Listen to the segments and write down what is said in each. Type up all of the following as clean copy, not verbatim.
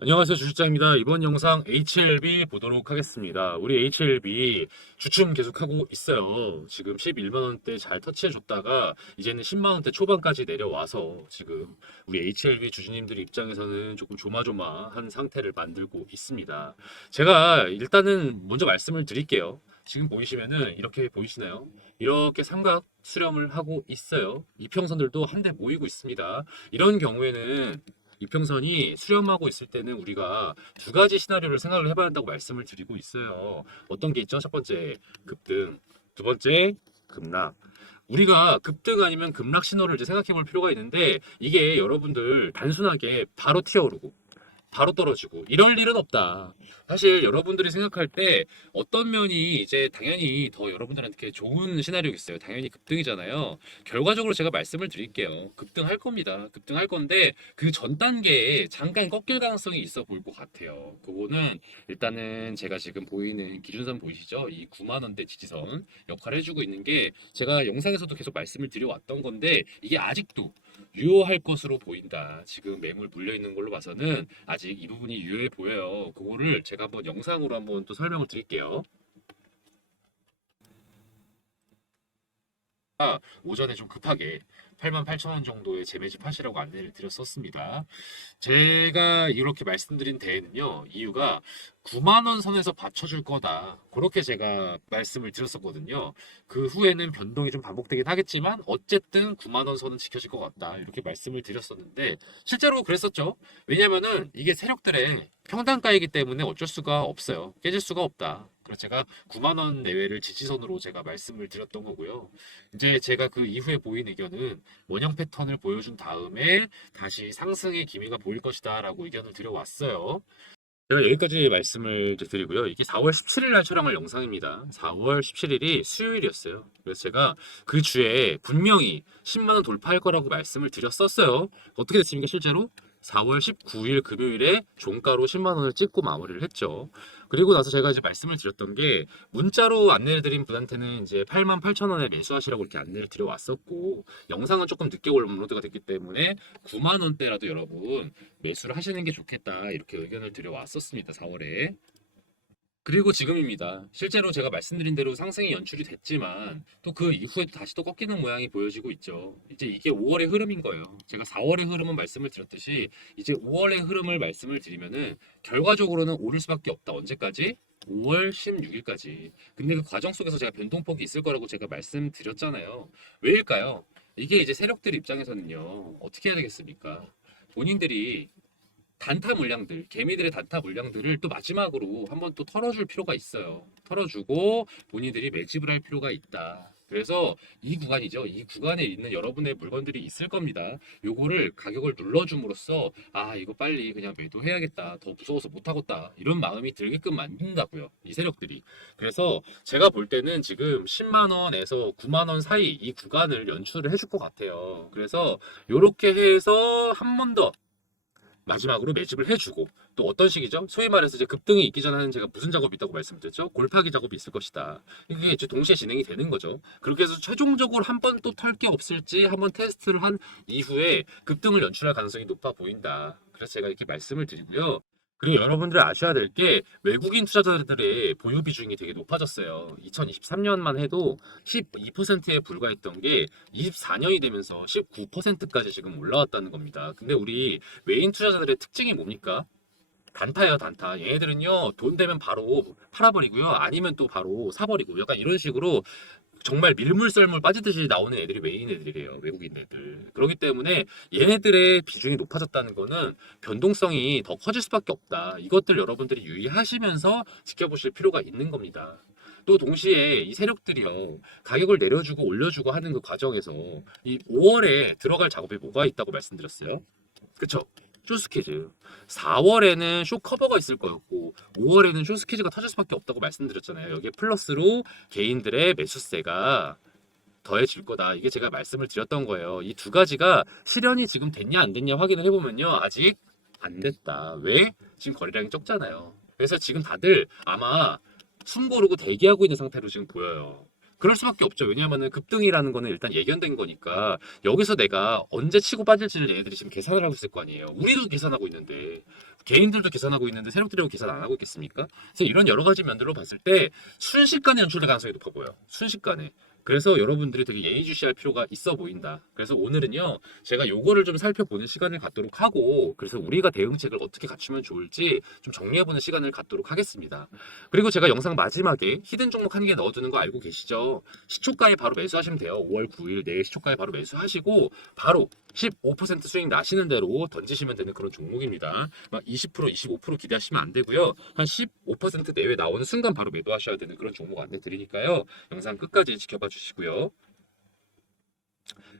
안녕하세요, 주식장입니다. 이번 영상 HLB 보도록 하겠습니다. 우리 HLB 주춤 계속하고 있어요. 지금 11만원대 잘 터치해줬다가 이제는 10만원대 초반까지 내려와서 지금 우리 HLB 주주님들 입장에서는 조금 조마조마한 상태를 만들고 있습니다. 제가 일단은 먼저 말씀을 드릴게요. 지금 보이시면은 이렇게 보이시나요? 이렇게 삼각 수렴을 하고 있어요. 이평선들도 한데 모이고 있습니다. 이런 경우에는 이평선이 수렴하고 있을 때는 우리가 두 가지 시나리오를 생각을 해봐야 한다고 말씀을 드리고 있어요. 어떤 게 있죠? 첫 번째, 급등. 두 번째, 급락. 우리가 급등 아니면 급락 신호를 이제 생각해 볼 필요가 있는데 이게 여러분들 단순하게 바로 튀어오르고 바로 떨어지고 이럴 일은 없다. 사실 여러분들이 생각할 때 어떤 면이 이제 당연히 더 여러분들한테 좋은 시나리오겠어요. 당연히 급등이잖아요. 결과적으로 제가 말씀을 드릴게요. 급등할 겁니다. 급등할 건데 그 전 단계에 잠깐 꺾일 가능성이 있어 보일 것 같아요. 그거는 일단은 제가 지금 보이는 기준선 보이시죠? 이 9만 원대 지지선 역할을 해주고 있는 게 제가 영상에서도 계속 말씀을 드려왔던 건데 이게 아직도 유효할 것으로 보인다. 지금 매물 물려 있는 걸로 봐서는 아직 이 부분이 유효해 보여요. 그거를 제가 한번 영상으로 한번 또 설명을 드릴게요. 오전에 좀 급하게 88,000원 정도의 재매집 하시라고 안내를 드렸었습니다. 제가 이렇게 말씀드린 데에는요, 이유가 9만 원 선에서 받쳐줄 거다. 그렇게 제가 말씀을 드렸었거든요. 그 후에는 변동이 좀 반복되긴 하겠지만, 어쨌든 9만 원 선은 지켜질 것 같다. 이렇게 말씀을 드렸었는데, 실제로 그랬었죠. 왜냐면은 이게 세력들의 평단가이기 때문에 어쩔 수가 없어요. 깨질 수가 없다. 그래서 제가 9만 원 내외를 지지선으로 제가 말씀을 드렸던 거고요. 이제 제가 그 이후에 보인 의견은 원형 패턴을 보여준 다음에 다시 상승의 기미가 보일 것이다 라고 의견을 드려왔어요. 제가 여기까지 말씀을 이제 드리고요. 이게 4월 17일 날 촬영할 영상입니다. 4월 17일이 수요일이었어요. 그래서 제가 그 주에 분명히 10만 원 돌파할 거라고 말씀을 드렸었어요. 어떻게 됐습니까, 실제로? 4월 19일 금요일에 종가로 10만 원을 찍고 마무리를 했죠. 그리고 나서 제가 이제 말씀을 드렸던 게 문자로 안내를 드린 분한테는 이제 88,000원에 매수하시라고 이렇게 안내를 드려왔었고 영상은 조금 늦게 업로드가 됐기 때문에 9만 원대라도 여러분 매수를 하시는 게 좋겠다 이렇게 의견을 드려왔었습니다. 4월에. 그리고 지금입니다. 실제로 제가 말씀드린 대로 상승이 연출이 됐지만 또 그 이후에도 다시 또 꺾이는 모양이 보여지고 있죠. 이제 이게 5월의 흐름인 거예요. 제가 4월의 흐름은 말씀을 드렸듯이 이제 5월의 흐름을 말씀을 드리면은 결과적으로는 오를 수밖에 없다. 언제까지? 5월 16일까지. 근데 그 과정 속에서 제가 변동폭이 있을 거라고 제가 말씀드렸잖아요. 왜일까요? 이게 이제 세력들 입장에서는요. 어떻게 해야 되겠습니까? 본인들이 단타 물량들, 개미들의 단타 물량들을 또 마지막으로 한번 또 털어줄 필요가 있어요. 털어주고 본인들이 매집을 할 필요가 있다. 그래서 이 구간이죠. 이 구간에 있는 여러분의 물건들이 있을 겁니다. 요거를 가격을 눌러줌으로써 아 이거 빨리 그냥 매도해야겠다. 더 무서워서 못하겠다. 이런 마음이 들게끔 만든다고요. 이 세력들이. 그래서 제가 볼 때는 지금 10만 원에서 9만 원 사이 이 구간을 연출을 해줄 것 같아요. 그래서 요렇게 해서 한 번 더 마지막으로 매집을 해주고 또 어떤 식이죠? 소위 말해서 이제 급등이 있기 전에는 제가 무슨 작업이 있다고 말씀드렸죠? 골파기 작업이 있을 것이다. 이게 이제 동시에 진행이 되는 거죠. 그렇게 해서 최종적으로 한 번 또 털 게 없을지 한번 테스트를 한 이후에 급등을 연출할 가능성이 높아 보인다. 그래서 제가 이렇게 말씀을 드리고요. 그리고 여러분들이 아셔야 될 게 외국인 투자자들의 보유 비중이 되게 높아졌어요. 2023년만 해도 12%에 불과했던 게 24년이 되면서 19%까지 지금 올라왔다는 겁니다. 근데 우리 외인 투자자들의 특징이 뭡니까? 단타예요, 단타. 얘네들은요, 돈 되면 바로 팔아버리고요. 아니면 또 바로 사버리고. 약간 이런 식으로 정말 밀물썰물 빠지듯이 나오는 애들이 메인 애들이래요. 외국인 애들. 그렇기 때문에 얘네들의 비중이 높아졌다는 거는 변동성이 더 커질 수밖에 없다. 이것들 여러분들이 유의하시면서 지켜보실 필요가 있는 겁니다. 또 동시에 이 세력들이요. 가격을 내려주고 올려주고 하는 그 과정에서 이 5월에 들어갈 작업이 뭐가 있다고 말씀드렸어요. 그쵸? 쇼스케즈. 4월에는 쇼 커버가 있을 거였고 5월에는 쇼스케즈가 터질 수밖에 없다고 말씀드렸잖아요. 여기에 플러스로 개인들의 매수세가 더해질 거다. 이게 제가 말씀을 드렸던 거예요. 이 두 가지가 실현이 지금 됐냐 안 됐냐 확인을 해보면요. 아직 안 됐다. 왜? 지금 거래량이 적잖아요. 그래서 지금 다들 아마 숨 고르고 대기하고 있는 상태로 지금 보여요. 그럴 수밖에 없죠. 왜냐하면은 급등이라는 거는 일단 예견된 거니까 여기서 내가 언제 치고 빠질지를 얘네들이 지금 계산을 하고 있을 거 아니에요. 우리도 계산하고 있는데 개인들도 계산하고 있는데 세력들이라고 계산 안 하고 있겠습니까? 그래서 이런 여러 가지 면들로 봤을 때 순식간에 연출될 가능성이 높아 보여요. 순식간에. 그래서 여러분들이 되게 예의주시할 필요가 있어 보인다. 그래서 오늘은요, 제가 요거를 좀 살펴보는 시간을 갖도록 하고, 그래서 우리가 대응책을 어떻게 갖추면 좋을지 좀 정리해보는 시간을 갖도록 하겠습니다. 그리고 제가 영상 마지막에 히든 종목 한 개 넣어두는 거 알고 계시죠? 시초가에 바로 매수하시면 돼요. 5월 9일 내일 시초가에 바로 매수하시고 바로 15% 수익 나시는 대로 던지시면 되는 그런 종목입니다. 막 20%, 25% 기대하시면 안 되고요. 한 15% 내외 나오는 순간 바로 매도하셔야 되는 그런 종목 안내 드리니까요. 영상 끝까지 지켜봐 주시고요.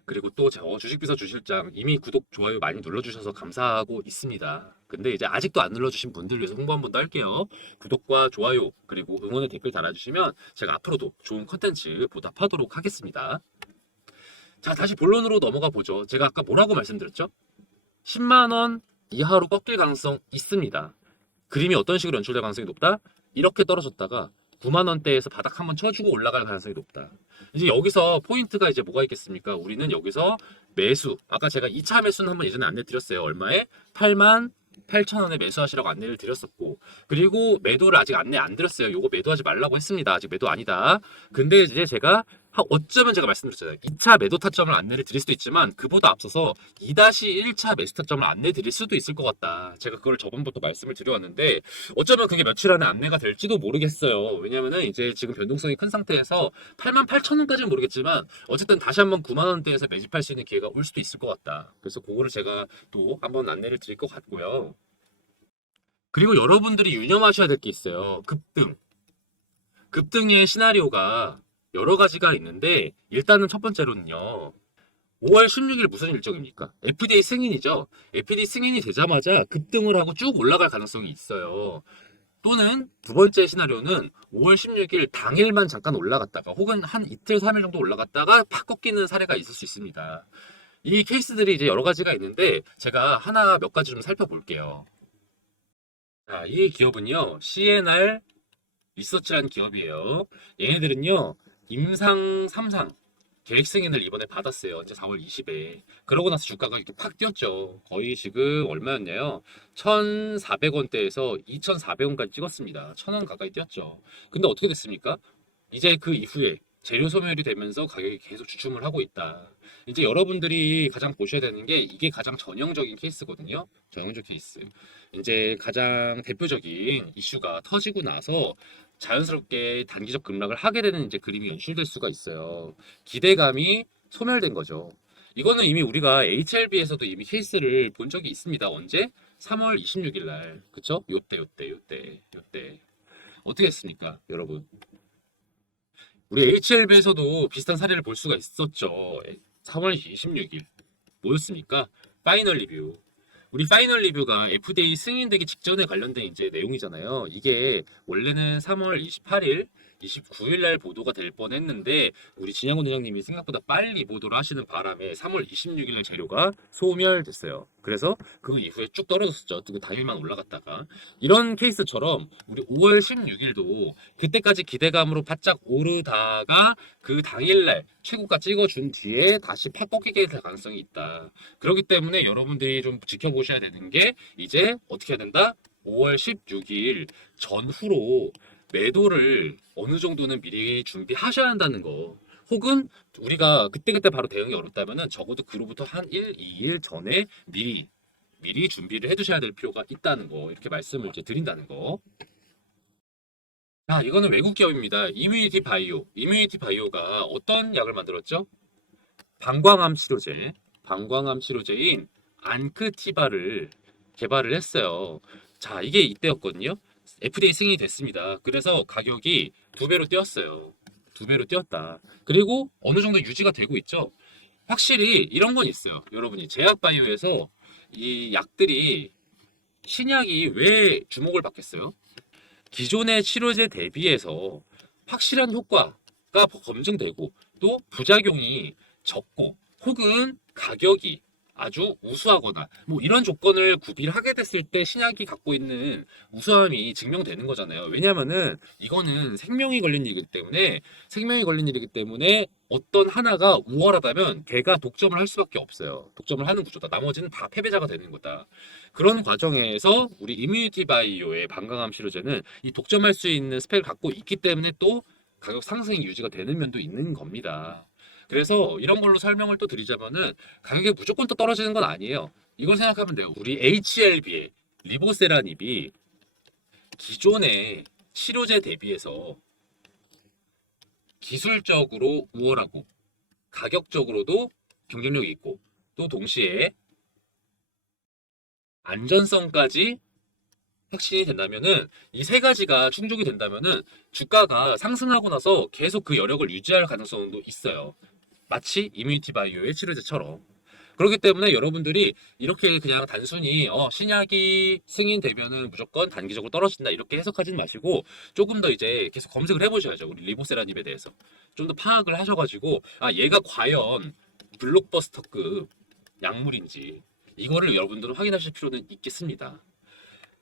그리고 또 주식비서 주실장 이미 구독, 좋아요 많이 눌러주셔서 감사하고 있습니다. 근데 이제 아직도 안 눌러주신 분들 위해서 홍보 한 번 더 할게요. 구독과 좋아요 그리고 응원의 댓글 달아주시면 제가 앞으로도 좋은 컨텐츠 보답하도록 하겠습니다. 자, 다시 본론으로 넘어가 보죠. 제가 아까 뭐라고 말씀드렸죠? 10만 원 이하로 꺾일 가능성 있습니다. 그림이 어떤 식으로 연출될 가능성이 높다? 이렇게 떨어졌다가 9만 원대에서 바닥 한번 쳐주고 올라갈 가능성이 높다. 이제 여기서 포인트가 이제 뭐가 있겠습니까? 우리는 여기서 매수. 아까 제가 2차 매수는 한번 예전에 안내 드렸어요. 얼마에? 8만 8천 원에 매수하시라고 안내를 드렸었고, 그리고 매도를 아직 안내 안 드렸어요. 요거 매도하지 말라고 했습니다. 아직 매도 아니다. 근데 이제 제가 어쩌면 제가 말씀드렸잖아요. 2차 매도 타점을 안내를 드릴 수도 있지만 그보다 앞서서 2-1차 매수 타점을 안내 드릴 수도 있을 것 같다. 제가 그걸 저번부터 말씀을 드려왔는데 어쩌면 그게 며칠 안에 안내가 될지도 모르겠어요. 왜냐면은 이제 지금 변동성이 큰 상태에서 8만 8천 원까지는 모르겠지만 어쨌든 다시 한번 9만 원대에서 매집할 수 있는 기회가 올 수도 있을 것 같다. 그래서 그거를 제가 또 한번 안내를 드릴 것 같고요. 그리고 여러분들이 유념하셔야 될 게 있어요. 급등. 급등의 시나리오가 여러 가지가 있는데 일단은 첫 번째로는요. 5월 16일 무슨 일정입니까? FDA 승인이죠. FDA 승인이 되자마자 급등을 하고 쭉 올라갈 가능성이 있어요. 또는 두 번째 시나리오는 5월 16일 당일만 잠깐 올라갔다가 혹은 한 이틀, 3일 정도 올라갔다가 팍 꺾이는 사례가 있을 수 있습니다. 이 케이스들이 이제 여러 가지가 있는데 제가 하나 몇 가지 좀 살펴볼게요. 자, 이 기업은요. CNR 리서치라는 기업이에요. 얘네들은요. 임상 3상 계획 승인을 이번에 받았어요. 이제 4월 20에. 그러고 나서 주가가 이렇게 팍 뛰었죠. 거의 지금 얼마였냐요? 1,400원대에서 2,400원까지 찍었습니다. 1,000원 가까이 뛰었죠. 근데 어떻게 됐습니까? 이제 그 이후에 재료 소멸이 되면서 가격이 계속 주춤을 하고 있다. 이제 여러분들이 가장 보셔야 되는 게 이게 가장 전형적인 케이스거든요. 전형적 케이스. 이제 가장 대표적인 이슈가 터지고 나서 자연스럽게 단기적 급락을 하게 되는 이제 그림이 연출될 수가 있어요. 기대감이 소멸된 거죠. 이거는 이미 우리가 HLB에서도 이미 케이스를 본 적이 있습니다. 언제? 3월 26일 날. 그쵸? 요때. 어떻게 했습니까, 여러분? 우리 HLB에서도 비슷한 사례를 볼 수가 있었죠. 3월 26일. 뭐였습니까? 파이널 리뷰. 우리 파이널 리뷰가 FDA 승인되기 직전에 관련된 이제 내용이잖아요. 이게 원래는 3월 28일, 29일 날 보도가 될 뻔했는데 우리 진양훈 회장님이 생각보다 빨리 보도를 하시는 바람에 3월 26일 날 재료가 소멸됐어요. 그래서 그 이후에 쭉 떨어졌었죠. 그 당일만 올라갔다가 이런 케이스처럼 우리 5월 16일도 그때까지 기대감으로 바짝 오르다가 그 당일날 최고가 찍어준 뒤에 다시 팍 꺾이게 될 가능성이 있다. 그렇기 때문에 여러분들이 좀 지켜보셔야 되는 게 이제 어떻게 해야 된다? 5월 16일 전후로 매도를 어느 정도는 미리 준비하셔야 한다는 거. 혹은 우리가 그때그때 바로 대응이 어렵다면은 적어도 그로부터 한 1, 2일 전에 미리 준비를 해두셔야 될 필요가 있다는 거. 이렇게 말씀을 이제 드린다는 거. 자, 이거는 외국 기업입니다. 이뮤니티 바이오. 이뮤니티 바이오가 어떤 약을 만들었죠? 방광암 치료제. 방광암 치료제인 안크티바를 개발을 했어요. 자, 이게 이때였거든요. FDA 승인이 됐습니다. 그래서 가격이 2배로 뛰었어요. 2배로 뛰었다. 그리고 어느 정도 유지가 되고 있죠. 확실히 이런 건 있어요. 여러분이 제약바이오에서 이 약들이 신약이 왜 주목을 받겠어요? 기존의 치료제 대비해서 확실한 효과가 검증되고 또 부작용이 적고 혹은 가격이 아주 우수하거나 뭐 이런 조건을 구비를 하게 됐을 때 신약이 갖고 있는 우수함이 증명되는 거잖아요. 왜냐면은 이거는 생명이 걸린 일이기 때문에 어떤 하나가 우월하다면 걔가 독점을 할 수밖에 없어요. 독점을 하는 구조다. 나머지는 다 패배자가 되는 거다. 그런 과정에서 우리 이뮤니티 바이오의 반강암 치료제는 이 독점할 수 있는 스펙을 갖고 있기 때문에 또 가격 상승이 유지가 되는 면도 있는 겁니다. 그래서 이런 걸로 설명을 또 드리자면은 가격이 무조건 또 떨어지는 건 아니에요. 이걸 생각하면 돼요. 우리 HLB의 리보세라닙이 기존의 치료제 대비해서 기술적으로 우월하고 가격적으로도 경쟁력이 있고 또 동시에 안전성까지 확신이 된다면은 이 세 가지가 충족이 된다면은 주가가 상승하고 나서 계속 그 여력을 유지할 가능성도 있어요. 마치 이뮤니티 바이오의 치료제처럼. 그렇기 때문에 여러분들이 이렇게 그냥 단순히 신약이 승인되면은 무조건 단기적으로 떨어진다 이렇게 해석하지는 마시고 조금 더 이제 계속 검색을 해보셔야죠. 우리 리보세라닙에 대해서 좀 더 파악을 하셔가지고 얘가 과연 블록버스터급 약물인지 이거를 여러분들은 확인하실 필요는 있겠습니다.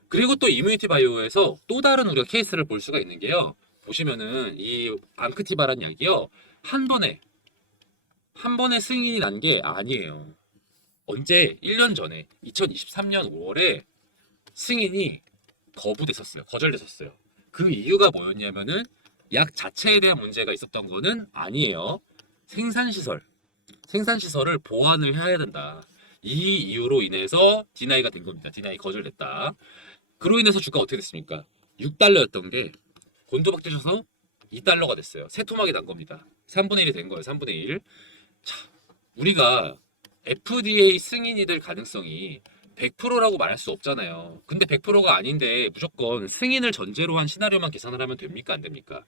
그리고 또 이뮤니티 바이오에서 또 다른 우리가 케이스를 볼 수가 있는 게요. 보시면은 이 암크티바란 약이요. 한 번에 승인이 난 게 아니에요. 언제 1년 전에 2023년 5월에 승인이 거절됐었어요. 그 이유가 뭐였냐면은 약 자체에 대한 문제가 있었던 거는 아니에요. 생산시설을 보완을 해야 된다. 이 이유로 인해서 디나이가 된 겁니다. 디나이 거절됐다. 그로 인해서 주가 어떻게 됐습니까? 6달러였던 게 곤두박질쳐서 2달러가 됐어요. 세 토막이 난 겁니다. 3분의 1이 된 거예요. 3분의 1. 자, 우리가 FDA 승인이 될 가능성이 100%라고 말할 수 없잖아요. 근데 100%가 아닌데 무조건 승인을 전제로 한 시나리오만 계산을 하면 됩니까? 안 됩니까?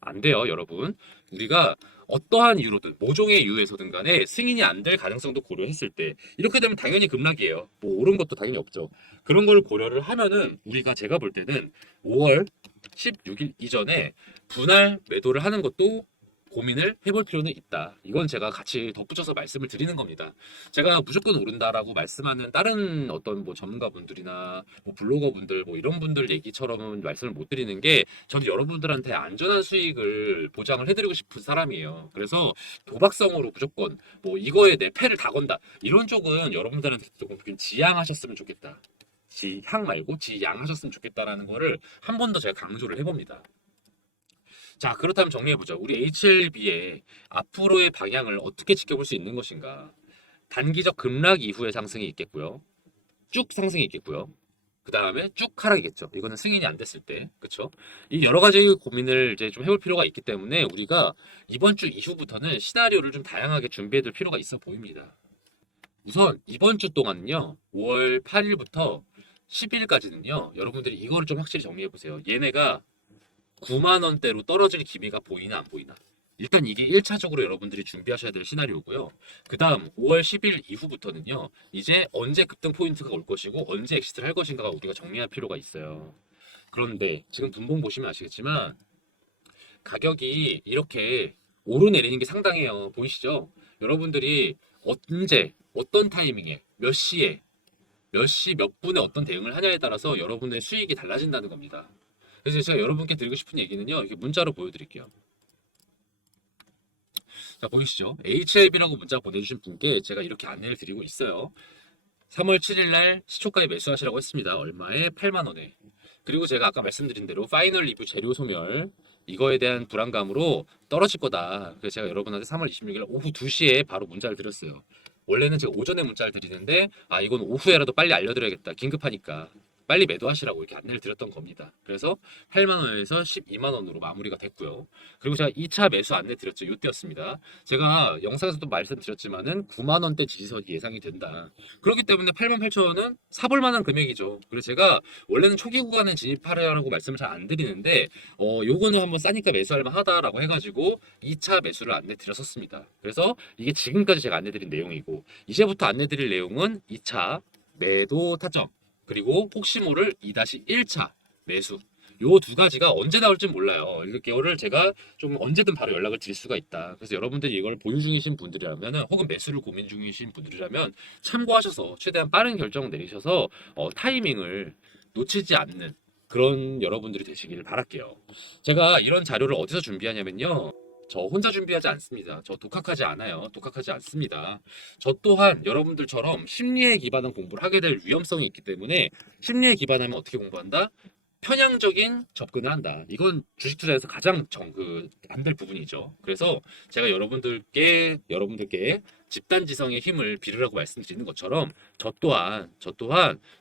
안 돼요, 여러분. 우리가 어떠한 이유로든 모종의 이유에서든 간에 승인이 안 될 가능성도 고려했을 때 이렇게 되면 당연히 급락이에요. 뭐 오른 것도 당연히 없죠. 그런 걸 고려를 하면은 제가 볼 때는 5월 16일 이전에 분할 매도를 하는 것도 고민을 해볼 필요는 있다. 이건 제가 같이 덧붙여서 말씀을 드리는 겁니다. 제가 무조건 오른다라고 말씀하는 다른 어떤 뭐 전문가분들이나 뭐 블로거분들 뭐 이런 분들 얘기처럼은 말씀을 못 드리는 게 저는 여러분들한테 안전한 수익을 보장을 해드리고 싶은 사람이에요. 그래서 도박성으로 무조건 뭐 이거에 내 패를 다 건다 이런 쪽은 여러분들한테 조금 지양하셨으면 좋겠다. 지향 말고 지양하셨으면 좋겠다라는 거를 한 번 더 제가 강조를 해봅니다. 자, 그렇다면 정리해보죠. 우리 HLB의 앞으로의 방향을 어떻게 지켜볼 수 있는 것인가? 단기적 급락 이후의 상승이 있겠고요. 쭉 상승이 있겠고요. 그 다음에 쭉 하락이겠죠. 이거는 승인이 안 됐을 때, 그렇죠? 이 여러 가지 고민을 이제 좀 해볼 필요가 있기 때문에 우리가 이번 주 이후부터는 시나리오를 좀 다양하게 준비해둘 필요가 있어 보입니다. 우선 이번 주 동안은요, 5월 8일부터 10일까지는요, 여러분들이 이거를 좀 확실히 정리해 보세요. 얘네가 9만 원대로 떨어질 기미가 보이나 안 보이나. 일단 이게 1차적으로 여러분들이 준비하셔야 될 시나리오고요. 그 다음 5월 10일 이후부터는요. 이제 언제 급등 포인트가 올 것이고 언제 엑시트를 할 것인가가 우리가 정리할 필요가 있어요. 그런데 지금 분봉 보시면 아시겠지만 가격이 이렇게 오르내리는 게 상당해요. 보이시죠? 여러분들이 언제 어떤 타이밍에 몇 시에 몇 시 몇 분에 어떤 대응을 하냐에 따라서 여러분의 수익이 달라진다는 겁니다. 그래서 제가 여러분께 드리고 싶은 얘기는요. 이렇게 문자로 보여드릴게요. 자, 보이시죠? HLB라고 문자 보내주신 분께 제가 이렇게 안내를 드리고 있어요. 3월 7일 날 시초가에 매수하시라고 했습니다. 얼마에? 8만 원에. 그리고 제가 아까 말씀드린 대로 파이널 리뷰 재료 소멸 이거에 대한 불안감으로 떨어질 거다. 그래서 제가 여러분한테 3월 26일 오후 2시에 바로 문자를 드렸어요. 원래는 제가 오전에 문자를 드리는데 이건 오후에라도 빨리 알려드려야겠다. 긴급하니까. 빨리 매도하시라고 이렇게 안내를 드렸던 겁니다. 그래서 8만 원에서 12만 원으로 마무리가 됐고요. 그리고 제가 2차 매수 안내 드렸죠. 이때였습니다. 제가 영상에서도 말씀드렸지만은 9만 원대 지지선이 예상이 된다. 그렇기 때문에 8만 8천 원은 사볼 만한 금액이죠. 그래서 제가 원래는 초기 구간에 진입하라고 말씀을 잘 안 드리는데 요거는 한번 싸니까 매수할 만하다라고 해가지고 2차 매수를 안내 드렸었습니다. 그래서 이게 지금까지 제가 안내 드린 내용이고 이제부터 안내 드릴 내용은 2차 매도 타점 그리고 혹시 모를 2-1차 매수 요 두 가지가 언제 나올지 몰라요. 이거를 제가 좀 언제든 바로 연락을 드릴 수가 있다. 그래서 여러분들이 이걸 보유 중이신 분들이라면 혹은 매수를 고민 중이신 분들이라면 참고하셔서 최대한 빠른 결정 내리셔서 타이밍을 놓치지 않는 그런 여러분들이 되시길 바랄게요. 제가 이런 자료를 어디서 준비하냐면요. 저 혼자 준비하지 않습니다. 저 독학하지 않아요. 독학하지 않습니다. 저 또한 여러분들처럼 심리에 기반한 공부를 하게 될 위험성이 있기 때문에 심리에 기반하면 어떻게 공부한다? 편향적인 접근을 한다. 이건 주식 투자에서 가장 안 될 부분이죠. 그래서 제가 여러분들께 집단지성의 힘을 빌으라고 말씀드리는 것처럼 저 또한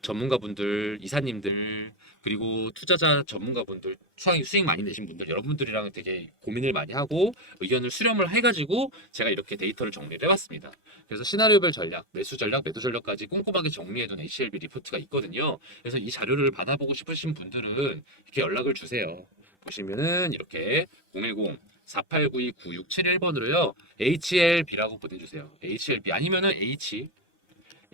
전문가분들, 이사님들, 그리고 투자자 전문가분들, 수익 많이 내신 분들, 여러분들이랑 되게 고민을 많이 하고 의견을 수렴을 해가지고 제가 이렇게 데이터를 정리를 해봤습니다. 그래서 시나리오별 전략, 매수 전략, 매도 전략까지 꼼꼼하게 정리해둔 HLB 리포트가 있거든요. 그래서 이 자료를 받아보고 싶으신 분들은 이렇게 연락을 주세요. 보시면은 이렇게 010-4892-9671번으로요. HLB라고 보내주세요. HLB 아니면은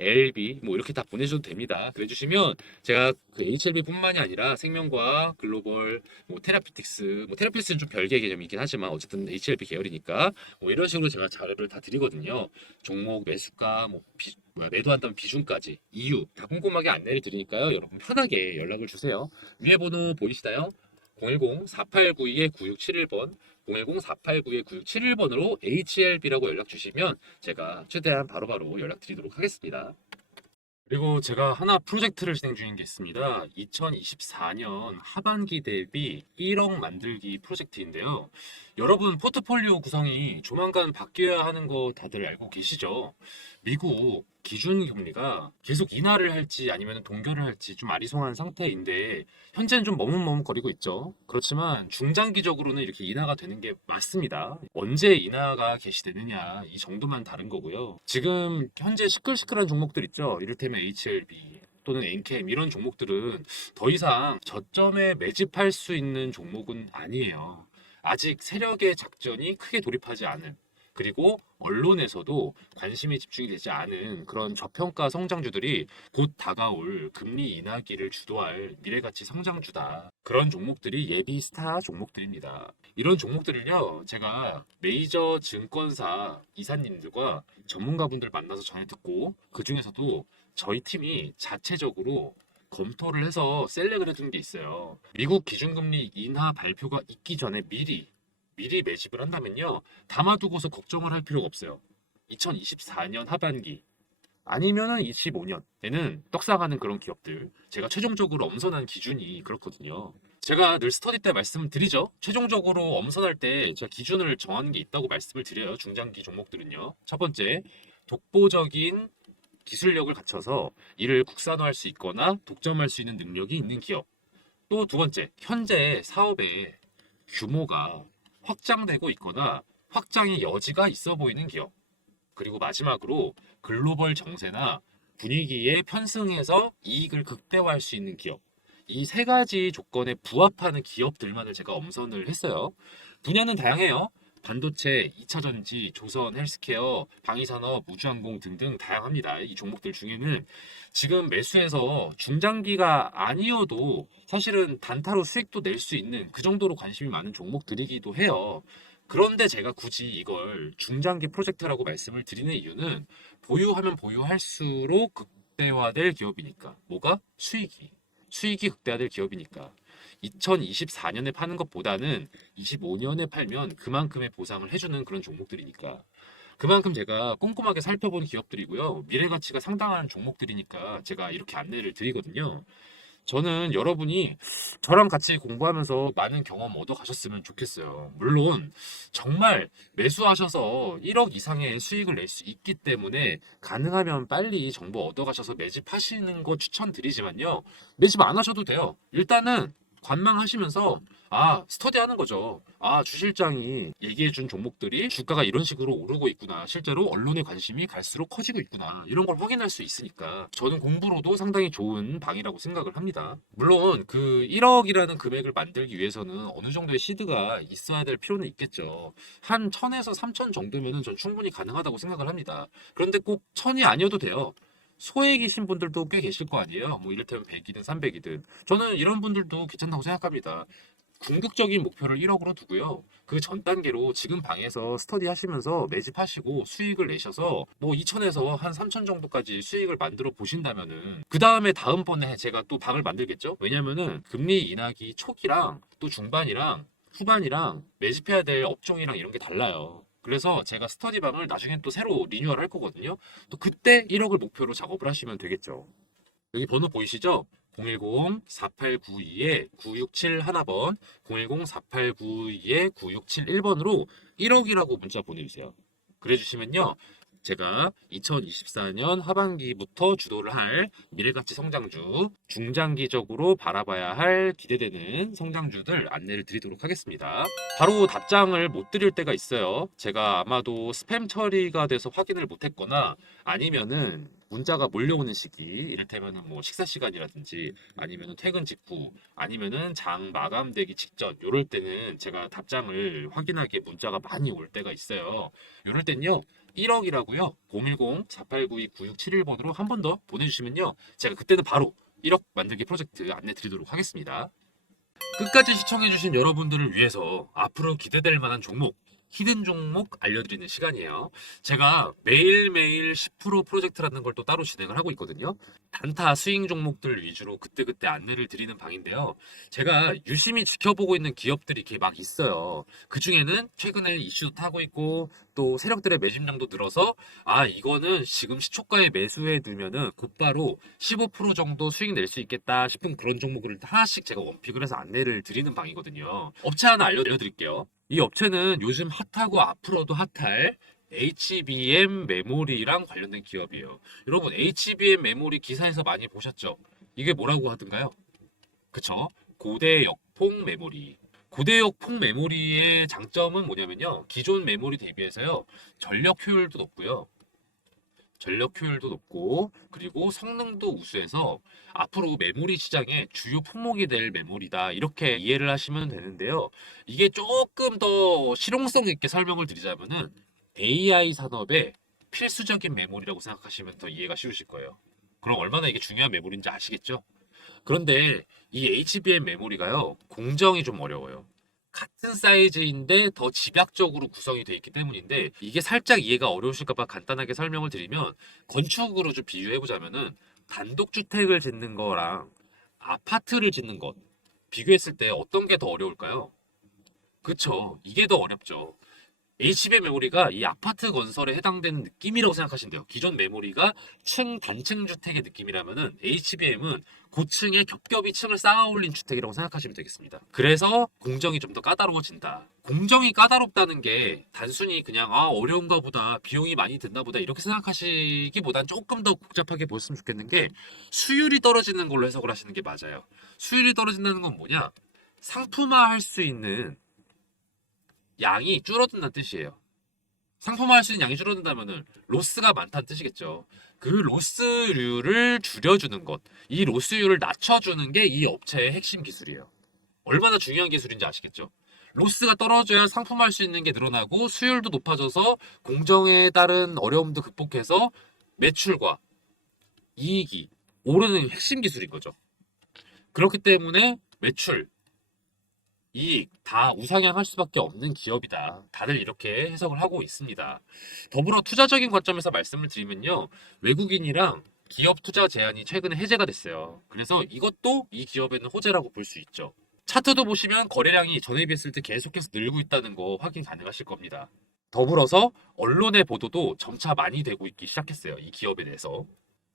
LB 뭐 이렇게 다 보내셔도 됩니다. 그래주시면 제가 그 HLB뿐만이 아니라 생명과학, 글로벌, 뭐 테라피틱스는 좀 별개의 개념이긴 하지만 어쨌든 HLB 계열이니까 뭐 이런 식으로 제가 자료를 다 드리거든요. 종목 매수가, 매도한다면 비중까지 이유 다 꼼꼼하게 안내를 드리니까요. 여러분 편하게 연락을 주세요. 위에 번호 보이시나요? 010-4892-9671번 010-4892-9671번으로 HLB라고 연락 주시면 제가 최대한 바로바로 연락드리도록 하겠습니다. 그리고 제가 하나 프로젝트를 진행 중인 게 있습니다. 2024년 하반기 대비 1억 만들기 프로젝트인데요. 여러분 포트폴리오 구성이 조만간 바뀌어야 하는 거 다들 알고 계시죠? 미국 기준금리가 계속 인하를 할지 아니면 동결을 할지 좀 아리송한 상태인데 현재는 좀 머뭇머뭇거리고 있죠. 그렇지만 중장기적으로는 이렇게 인하가 되는 게 맞습니다. 언제 인하가 개시되느냐 이 정도만 다른 거고요. 지금 현재 시끌시끌한 종목들 있죠. 이를테면 HLB 또는 엔캠 이런 종목들은 더 이상 저점에 매집할 수 있는 종목은 아니에요. 아직 세력의 작전이 크게 돌입하지 않은, 그리고 언론에서도 관심이 집중이 되지 않은 그런 저평가 성장주들이 곧 다가올 금리 인하기를 주도할 미래가치 성장주다. 그런 종목들이 예비 스타 종목들입니다. 이런 종목들을요, 제가 메이저 증권사 이사님들과 전문가분들 만나서 전해 듣고 그 중에서도 저희 팀이 자체적으로 검토를 해서 셀렉을 해둔 게 있어요. 미국 기준금리 인하 발표가 있기 전에 미리 매집을 한다면요. 담아두고서 걱정을 할 필요가 없어요. 2024년 하반기 아니면은 25년에는 떡상하는 그런 기업들 제가 최종적으로 엄선한 기준이 그렇거든요. 제가 늘 스터디 때 말씀을 드리죠. 최종적으로 엄선할 때 제가 기준을 정하는 게 있다고 말씀을 드려요. 중장기 종목들은요. 첫 번째, 독보적인 기술력을 갖춰서 이를 국산화할 수 있거나 독점할 수 있는 능력이 있는 기업. 또 두 번째, 현재 사업의 규모가 확장되고 있거나 확장의 여지가 있어 보이는 기업. 그리고 마지막으로 글로벌 정세나 분위기에 편승해서 이익을 극대화할 수 있는 기업. 이 세 가지 조건에 부합하는 기업들만을 제가 엄선을 했어요. 분야는 다양해요. 반도체, 2차전지, 조선, 헬스케어, 방위산업, 우주항공 등등 다양합니다. 이 종목들 중에는 지금 매수해서 중장기가 아니어도 사실은 단타로 수익도 낼 수 있는 그 정도로 관심이 많은 종목들이기도 해요. 그런데 제가 굳이 이걸 중장기 프로젝트라고 말씀을 드리는 이유는 보유하면 보유할수록 극대화될 기업이니까. 뭐가? 수익이 극대화될 기업이니까. 2024년에 파는 것보다는 25년에 팔면 그만큼의 보상을 해주는 그런 종목들이니까. 그만큼 제가 꼼꼼하게 살펴본 기업들이고요. 미래 가치가 상당한 종목들이니까 제가 이렇게 안내를 드리거든요. 저는 여러분이 저랑 같이 공부하면서 많은 경험 얻어 가셨으면 좋겠어요. 물론 정말 매수하셔서 1억 이상의 수익을 낼 수 있기 때문에 가능하면 빨리 정보 얻어 가셔서 매집하시는 거 추천드리지만요. 매집 안 하셔도 돼요. 일단은 관망하시면서 스터디 하는 거죠. 주 실장이 얘기해 준 종목들이 주가가 이런 식으로 오르고 있구나. 실제로 언론의 관심이 갈수록 커지고 있구나. 이런 걸 확인할 수 있으니까 저는 공부로도 상당히 좋은 방이라고 생각을 합니다. 물론 그 1억이라는 금액을 만들기 위해서는 어느 정도의 시드가 있어야 될 필요는 있겠죠. 한 1000에서 3000 정도면은 전 충분히 가능하다고 생각을 합니다. 그런데 꼭 1000이 아니어도 돼요. 소액이신 분들도 꽤 계실 거 아니에요. 뭐 이를테면 100이든 300이든. 저는 이런 분들도 괜찮다고 생각합니다. 궁극적인 목표를 1억으로 두고요. 그 전 단계로 지금 방에서 스터디 하시면서 매집하시고 수익을 내셔서 뭐 2천에서 한 3천 정도까지 수익을 만들어 보신다면은 그 다음에 다음번에 제가 또 방을 만들겠죠? 왜냐면은 금리 인하기 초기랑 또 중반이랑 후반이랑 매집해야 될 업종이랑 이런 게 달라요. 그래서 제가 스터디 방을 나중에 또 새로 리뉴얼 할 거거든요. 또 그때 1억을 목표로 작업을 하시면 되겠죠. 여기 번호 보이시죠? 010-4892-9671번, 010-4892-9671번으로 1억이라고 문자 보내주세요. 그래주시면요. 제가 2024년 하반기부터 주도를 할 미래가치 성장주, 중장기적으로 바라봐야 할 기대되는 성장주들 안내를 드리도록 하겠습니다. 바로 답장을 못 드릴 때가 있어요. 제가 아마도 스팸 처리가 돼서 확인을 못했거나 아니면은 문자가 몰려오는 시기, 이를테면은 뭐 식사 시간이라든지 아니면은 퇴근 직후 아니면은 장 마감되기 직전 요럴 때는 제가 답장을 확인하기에 문자가 많이 올 때가 있어요. 요럴 땐요. 1억이라고요. 010-4892-9671번으로 한 번 더 보내주시면요. 제가 그때는 바로 1억 만들기 프로젝트 안내 드리도록 하겠습니다. 끝까지 시청해주신 여러분들을 위해서 앞으로 기대될 만한 종목, 히든 종목 알려드리는 시간이에요. 제가 매일매일 10% 프로젝트라는 걸 또 따로 진행을 하고 있거든요. 단타 스윙 종목들 위주로 그때그때 안내를 드리는 방인데요. 제가 유심히 지켜보고 있는 기업들이 이렇게 막 있어요. 그 중에는 최근에 이슈도 타고 있고 또 세력들의 매집량도 늘어서 아 이거는 지금 시초가에 매수해 두면은 곧바로 15% 정도 수익 낼 수 있겠다 싶은 그런 종목을 하나씩 제가 원픽을 해서 안내를 드리는 방이거든요. 업체 하나 알려드릴게요. 이 업체는 요즘 핫하고 앞으로도 핫할 HBM 메모리랑 관련된 기업이에요. 여러분 HBM 메모리 기사에서 많이 보셨죠? 이게 뭐라고 하던가요? 그쵸? 고대역폭 메모리. 고대역폭 메모리의 장점은 뭐냐면요. 기존 메모리 대비해서요. 전력 효율도 높고요. 전력 효율도 높고 그리고 성능도 우수해서 앞으로 메모리 시장의 주요 품목이 될 메모리다 이렇게 이해를 하시면 되는데요. 이게 조금 더 실용성 있게 설명을 드리자면은 AI 산업의 필수적인 메모리라고 생각하시면 더 이해가 쉬우실 거예요. 그럼 얼마나 이게 중요한 메모리인지 아시겠죠? 그런데 이 HBM 메모리가요, 공정이 좀 어려워요. 같은 사이즈인데 더 집약적으로 구성이 되어 있기 때문인데 이게 살짝 이해가 어려우실까봐 간단하게 설명을 드리면 건축으로 좀 비유해 보자면은 단독주택을 짓는 거랑 아파트를 짓는 것 비교했을 때 어떤 게 더 어려울까요? 그쵸. 이게 더 어렵죠. HBM 메모리가 이 아파트 건설에 해당되는 느낌이라고 생각하시면 돼요. 기존 메모리가 단층 주택의 느낌이라면은 HBM은 고층에 겹겹이 층을 쌓아 올린 주택이라고 생각하시면 되겠습니다. 그래서 공정이 좀 더 까다로워진다. 공정이 까다롭다는 게 단순히 그냥 아 어려운가 보다 비용이 많이 든다 보다 이렇게 생각하시기보단 조금 더 복잡하게 보셨으면 좋겠는 게 수율이 떨어지는 걸로 해석을 하시는 게 맞아요. 수율이 떨어진다는 건 뭐냐? 상품화할 수 있는 양이 줄어든다는 뜻이에요. 상품화할 수 있는 양이 줄어든다면은 로스가 많다는 뜻이겠죠. 그 로스율을 줄여주는 것, 이 로스율을 낮춰주는 게 이 업체의 핵심 기술이에요. 얼마나 중요한 기술인지 아시겠죠? 로스가 떨어져야 상품화할 수 있는 게 늘어나고 수율도 높아져서 공정에 따른 어려움도 극복해서 매출과 이익이 오르는 핵심 기술인 거죠. 그렇기 때문에 매출, 이익 다 우상향할 수밖에 없는 기업이다. 다들 이렇게 해석을 하고 있습니다. 더불어 투자적인 관점에서 말씀을 드리면요. 외국인이랑 기업 투자 제한이 최근에 해제가 됐어요. 그래서 이것도 이 기업에는 호재라고 볼 수 있죠. 차트도 보시면 거래량이 전에 비했을 때 계속해서 늘고 있다는 거 확인 가능하실 겁니다. 더불어서 언론의 보도도 점차 많이 되고 있기 시작했어요. 이 기업에 대해서.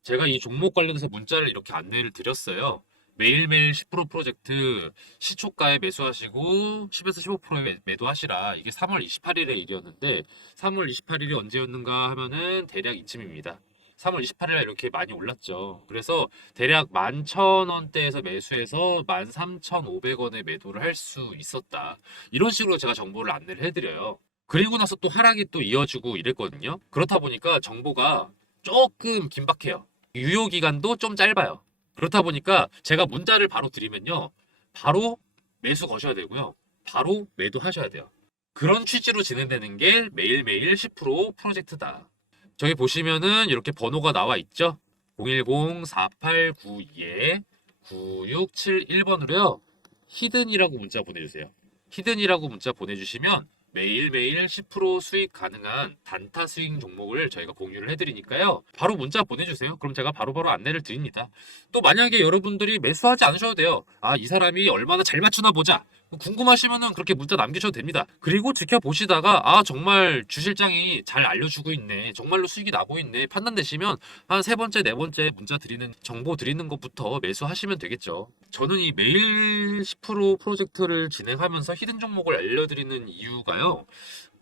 제가 이 종목 관련해서 문자를 이렇게 안내를 드렸어요. 매일매일 10% 프로젝트 시초가에 매수하시고 10에서 15%에 매도하시라. 이게 3월 28일의 일이었는데 3월 28일이 언제였는가 하면은 대략 이쯤입니다. 3월 28일에 이렇게 많이 올랐죠. 그래서 대략 11,000원대에서 매수해서 13,500원에 매도를 할 수 있었다. 이런 식으로 제가 정보를 안내를 해드려요. 그리고 나서 또 하락이 또 이어지고 이랬거든요. 그렇다 보니까 정보가 조금 긴박해요. 유효 기간도 좀 짧아요. 그렇다 보니까 제가 문자를 바로 드리면요. 바로 매수 거셔야 되고요. 바로 매도하셔야 돼요. 그런 취지로 진행되는 게 매일매일 10% 프로젝트다. 저기 보시면은 이렇게 번호가 나와 있죠? 010-4892-9671번으로요. 히든이라고 문자 보내주세요. 히든이라고 문자 보내주시면 매일매일 10% 수익 가능한 단타 스윙 종목을 저희가 공유를 해드리니까요. 바로 문자 보내주세요. 그럼 제가 바로바로 안내를 드립니다. 또 만약에 여러분들이 매수하지 않으셔도 돼요. 아, 이 사람이 얼마나 잘 맞추나 보자. 궁금하시면은 그렇게 문자 남기셔도 됩니다. 그리고 지켜보시다가 아, 정말 주실장이 잘 알려주고 있네. 정말로 수익이 나고 있네. 판단되시면 한 세 번째, 네 번째 문자 드리는 정보 드리는 것부터 매수하시면 되겠죠. 저는 이 매일 10% 프로젝트를 진행하면서 히든 종목을 알려드리는 이유가요.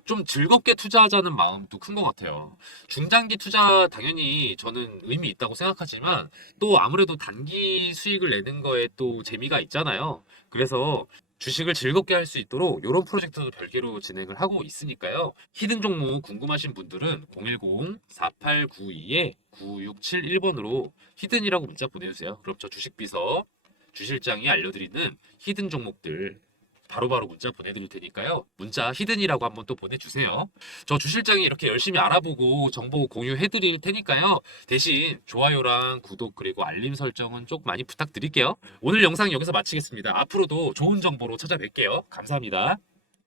좀 즐겁게 투자하자는 마음도 큰 것 같아요. 중장기 투자 당연히 저는 의미 있다고 생각하지만 또 아무래도 단기 수익을 내는 거에 또 재미가 있잖아요. 그래서 주식을 즐겁게 할 수 있도록 이런 프로젝트도 별개로 진행을 하고 있으니까요. 히든 종목 궁금하신 분들은 010-4892-9671번으로 히든이라고 문자 보내주세요. 그럼 저 주식비서 주실장이 알려드리는 히든 종목들 바로바로 문자 보내드릴 테니까요. 문자 히든이라고 한번 또 보내주세요. 저 주실장이 이렇게 열심히 알아보고 정보 공유해드릴 테니까요. 대신 좋아요랑 구독 그리고 알림 설정은 좀 많이 부탁드릴게요. 오늘 영상 여기서 마치겠습니다. 앞으로도 좋은 정보로 찾아뵐게요. 감사합니다.